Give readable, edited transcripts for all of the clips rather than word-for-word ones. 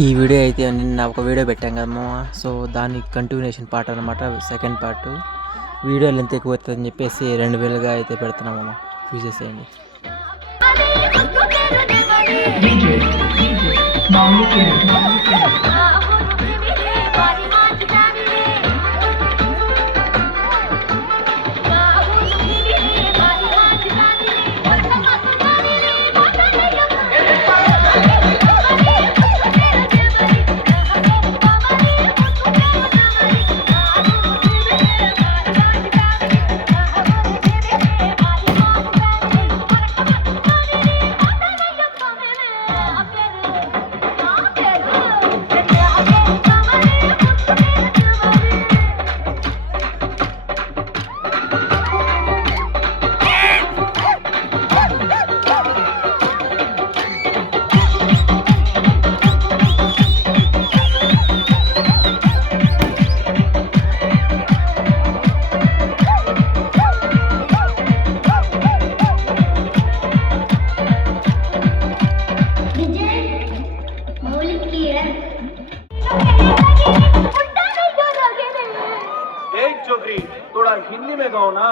ఈ వీడియో అయితే నిన్న ఒక వీడియో పెట్టాం కదమ్మా. సో దాని కంటిన్యూషన్ పార్ట్ అనమాట, సెకండ్ పార్ట్. వీడియో లెంత్ ఎక్కువ అవుతుందని చెప్పేసి 2000గా అయితే పెడుతున్నామమ్మా. యూజ్ చేసేయండి. छोकरी थोड़ा हिंदी में गाओ ना।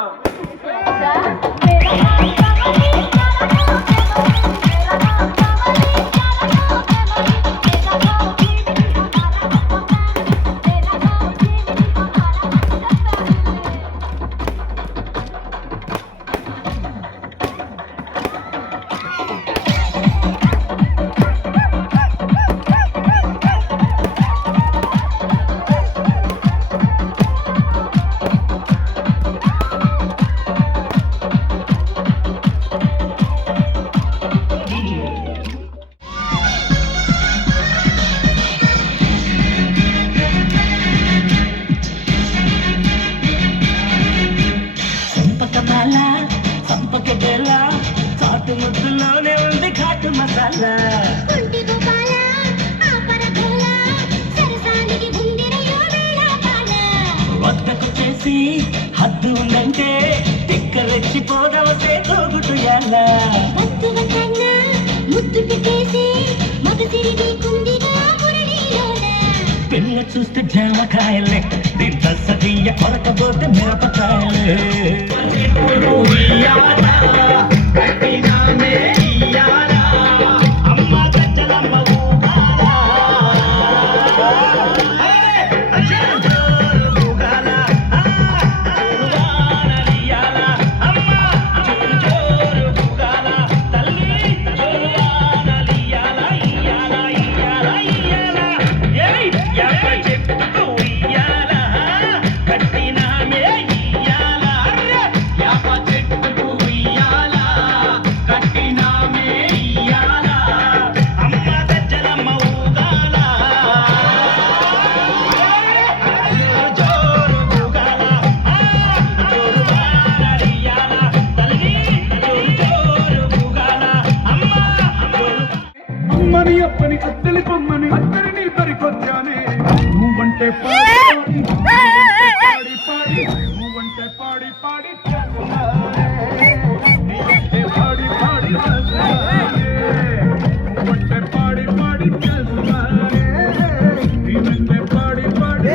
ముద్దులోనే ఉంది ఘాటు మసాలా. వద్దకు చేసి హద్దు ఉందంటే తిక్కరెచ్చిపోదవసే తోగుటుయాలా. పిల్ల చూస్తే జామకాయలే, దిద్దసదీయ కొరకపోతే మిరపకాయలే. అప్పని అత్తలి పొమ్మని అత్తరిని పరికొచ్చానే. నువ్వంటే పాడి పాడి నువ్వంటే పాడి పాడి నువ్వంటే పాడి పాడి నువ్వంటే పాడి పాడి నువ్వంటే పాడి పాడి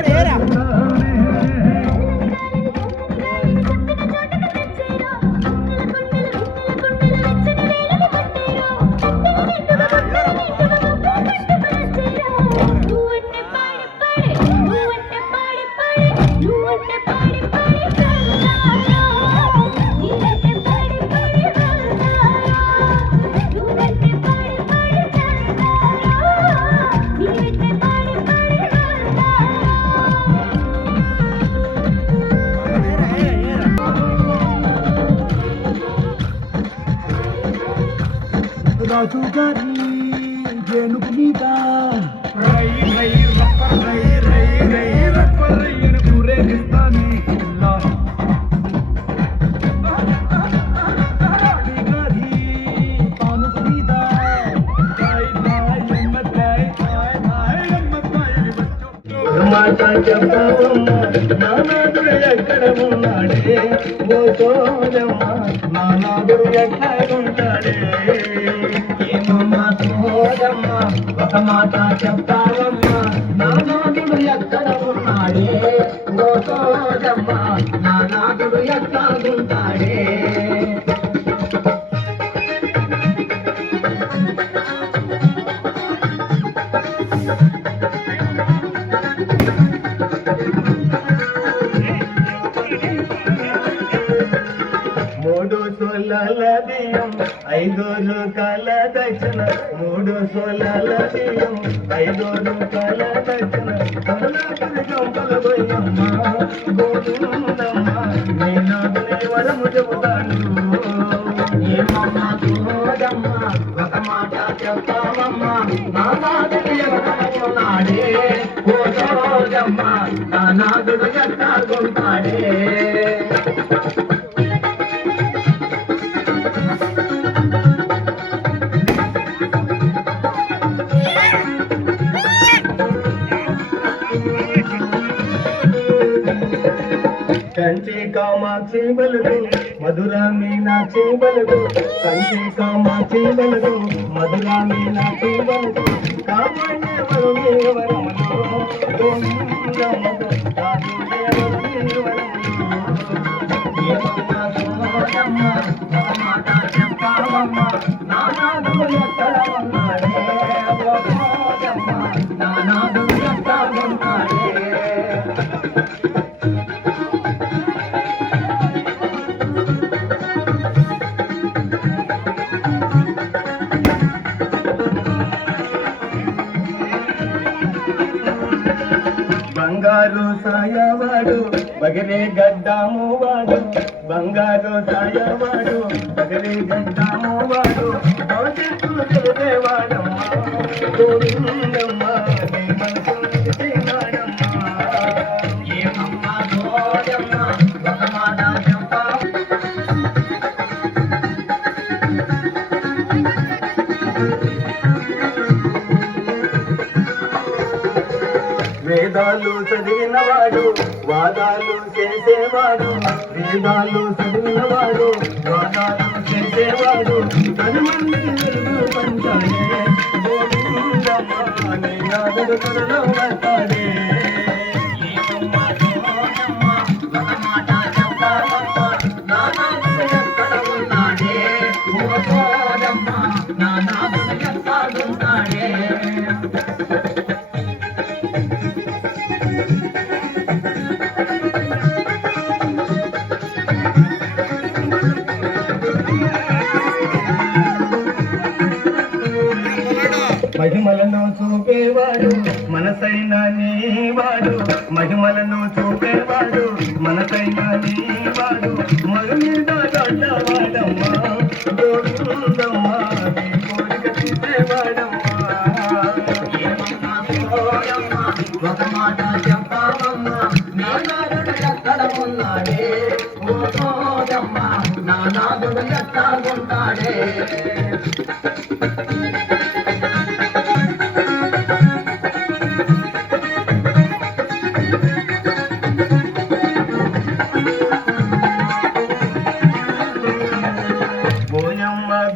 రాజు గారి ఏనుగు మీద రై రై రప్పర్ రై రై రై రప్పర్ రై ఊరేగిస్తానే. నానాదుడు ఎక్కడ ఉన్నాడే ఓ సోజమ్మ, నానాదుడు ఎక్కడ ఉంటాడే ఏమమ్మా సోజమ్మ. ఒక మాట చెప్తావమ్మా నా నాదుడు ఎక్కడ ఉన్నాడే ఓ సోదమ్మ నా నాదుడు ఎక్కడుంటాడే మూడు సోలాల బియ్యం 5 రూపాయల దక్షిణ మూడు సోలాల బియ్యం 5 రూపాయల దక్షిణ కమలాకరి గంపల పోయమ్మ గోవిందమ్మ నీ నాదుని వరము చెబుతాను ఏమమ్మ చూడమ్మ ఒక మాట చెప్తావమ్మ నా నాదుడు ఎక్కడున్నాడే ఓ సోదమ్మ నా నాదుడు ఎక్కడుంటాడే కంచి కామాక్షి బలదు మధుర మీనాక్షి బలదు కంచి కామాక్షి బలదు మధుర మీనాక్షి బలదు కామన్య వరుణి వరములు గోవిందమ్మకు కాదులే వరుణి వరములు ఏమమ్మ సోదమ్మ ఒక మాట చెప్పావమ్మ నా నాదుడు ఎక్కడ ఉన్నాడే ఓ సోదమ్మ నా నాదుడు ఎక్కడ ఉన్నాడే బంగారు సాయవాడు బగరే గడ్డాము వాడు బంగారు సాయవాడు బగరే గడ్డాము వాడు భవిష్యత్తు తెలిసేవాడమ్మ గోవిందమ్మ నీ మనసు తెలిసినాడమ్మ ఏమమ్మ గోడమ్మ ఒక మాట చెప్పా వేదాలు చదివినవాడు వాదాలు చేసేవాడు వేదాలు చదివినవాడు వాదాలు చేసేవాడు 10 మంది వెలుగు పంచాడే గోవిందమ్మ నీ నాదుడు త్వరలో వస్తాడే ఏమమ్మ గోవిందమ్మ ఒక మాట చెప్తావమ్మ నా నాదుడు ఎక్కడ ఉన్నాడే ఓ సోదమ్మ నా నాదుడు ఎక్కడుంటాడే మహిమలను చూపేవాడు మనసైన నీవాడు మహిమలను చూపేవాడు మనసైన నీవాడు మరు మీద దొడ్డవాడమ్మ గోవిందమ్మ నీ కోరిక తీసేవాడమ్మ ఒక మాట చెప్పావమ్మ నా నాదుడు ఎక్కడ ఉన్నాడే ఓ సోదమ్మ నా నాదుడు ఎక్కడుంటాడే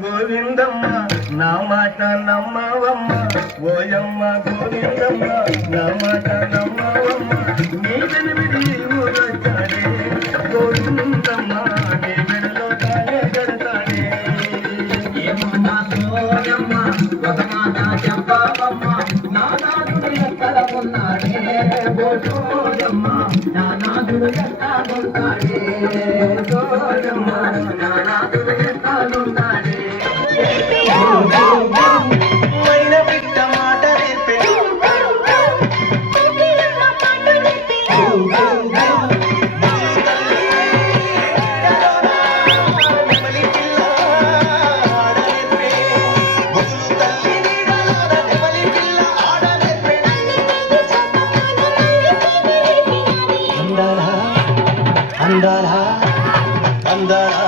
గోవిందమ్మ నా మాట నమ్మవమ్మ ఓయమ్మ గోవిందమ్మ నా మాట నమ్మవమ్మ నీ వెనుమిది ఊరొచ్చాడే గోవిందమ్మ నీ మెడలో తాళే కడతాడే ఏమమ్మ సోయమ్మ ఒక మాట చెప్పవమ్మ నా నాదుడు ఎక్కడ ఉన్నాడే ఓ సోయమ్మ నా నాదుడు ఎక్కడుంటాడే సోయమ్మ నా నాదుడు ఎక్కడుంటాడే మైన బిడ్డ మాట నేర్పే అందరా అందరా అందరా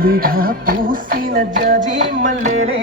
విడిగా పూసిన జాజి మల్లెలే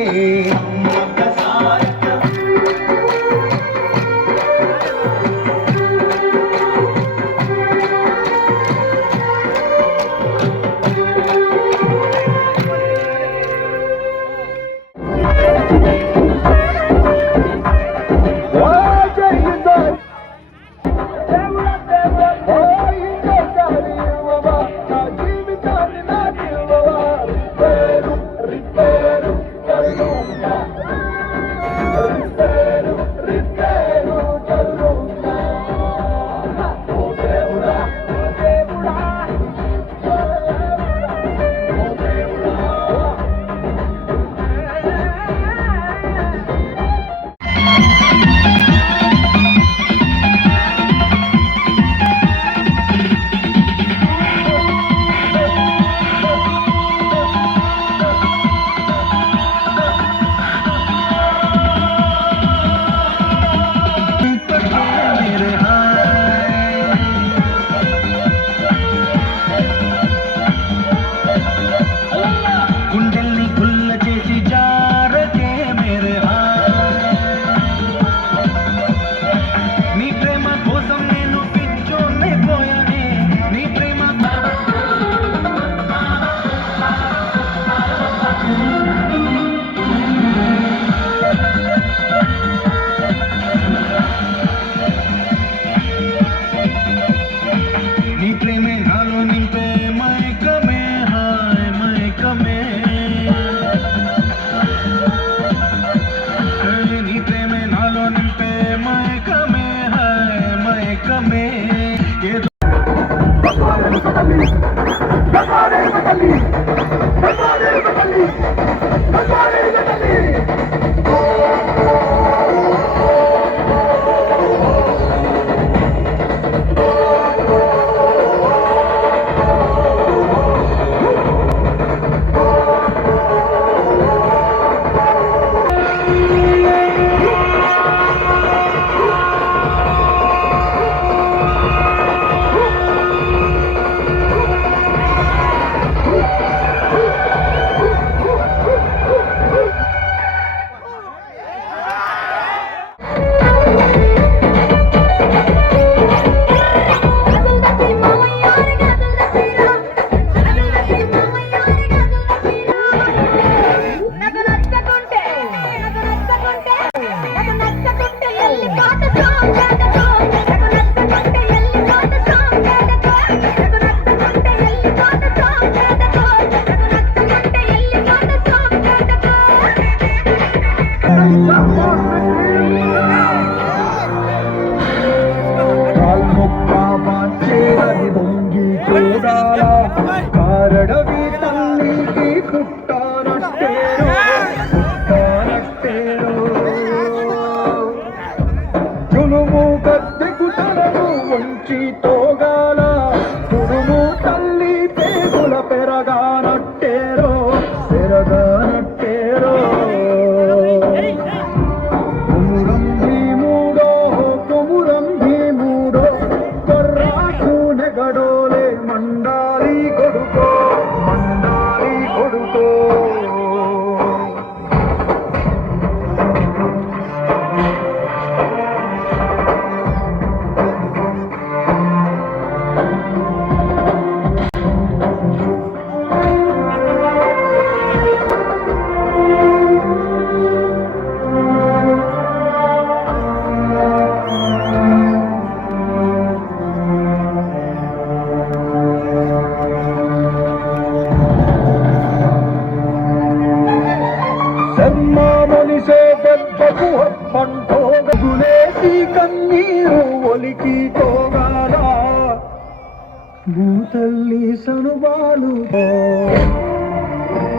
భూతల్లి సనుబాలు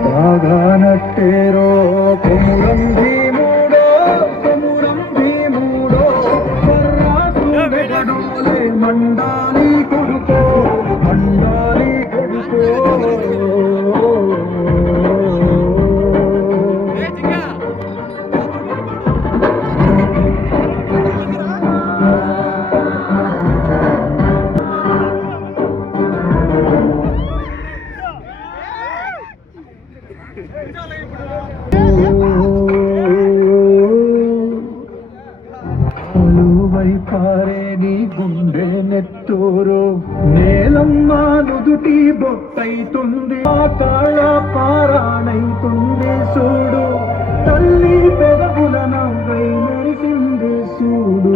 బాగానట్టేరో కొమురం భీముడో కొమురం భీముడో సర్రాసు వెగడోలే మండాలి కొడుకో మండాలి కొడుకో నుదుటి బొట్టైతుంది ఆ కాళ్ళ పారాణైతుంది చూడు తల్లి పెదవుల నవ్వై మెరిసింది చూడు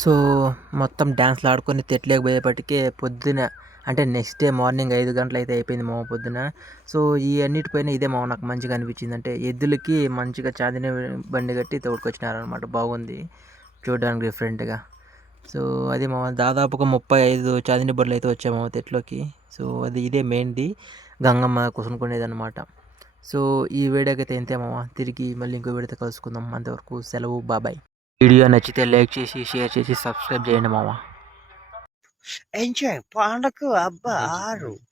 సో మొత్తం డ్యాన్స్లు ఆడుకొని తెట్లేకపోయేపటికే పొద్దున అంటే నెక్స్ట్ డే మార్నింగ్ 5 గంటలు అయితే అయిపోయింది మామ పొద్దున. సో ఈ అన్నిటిపైన ఇదే మామ నాకు మంచిగా అనిపించింది. అంటే ఎద్దులకి మంచిగా చాందిని బండి కట్టి తోడుకొచ్చినారనమాట. బాగుంది చూడడానికి డిఫరెంట్గా. సో అది మామ దాదాపుగా 35 చాందిని బొర్లు అయితే వచ్చాయి మామ తెట్లోకి. సో అది ఇదే మెయిన్‌ది గంగమ్మ కూసనుకునేదనమాట. సో ఈ వీడియోకైతే ఇంతే మామ. తిరిగి మళ్ళీ ఇంకో వీడియోతో కలుసుకుందాం. అంతవరకు సెలవు. బాబాయ్. వీడియో నచ్చితే లైక్ చేసి, షేర్ చేసి, సబ్స్క్రైబ్ చేయండి మామ. ఎంజాయ్ పండగ అబ్బా 6